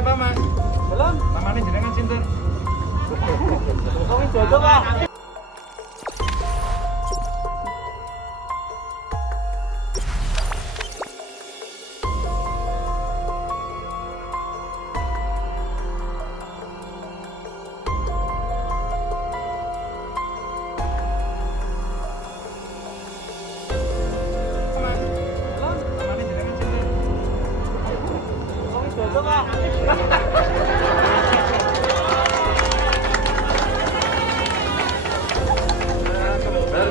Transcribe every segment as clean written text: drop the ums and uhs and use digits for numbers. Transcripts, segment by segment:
siapa, Mas? Belum. Namanya jenengan sinten? Kami jodoh, Pak. Mas, Belum. namanya jenengan sinten? Kami jodoh, Pak. Kembar.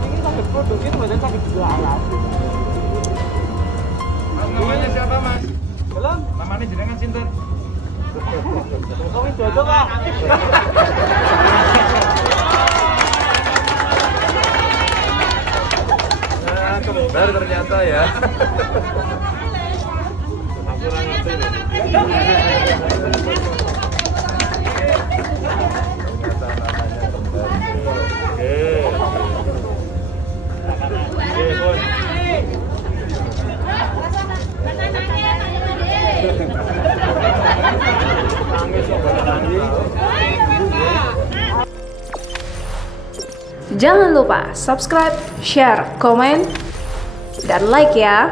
Ini sakit produksi itu badan sakit jualan. Mas, namanya siapa, Mas? Belum. Namanya jenengan sinten? Kami jodoh, Pak. Kembar ternyata ya. Ternyata namanya kembar. Oke. Oke, Bun. Nangis kok pada nangis. Jangan lupa subscribe, share, komen, dan like ya.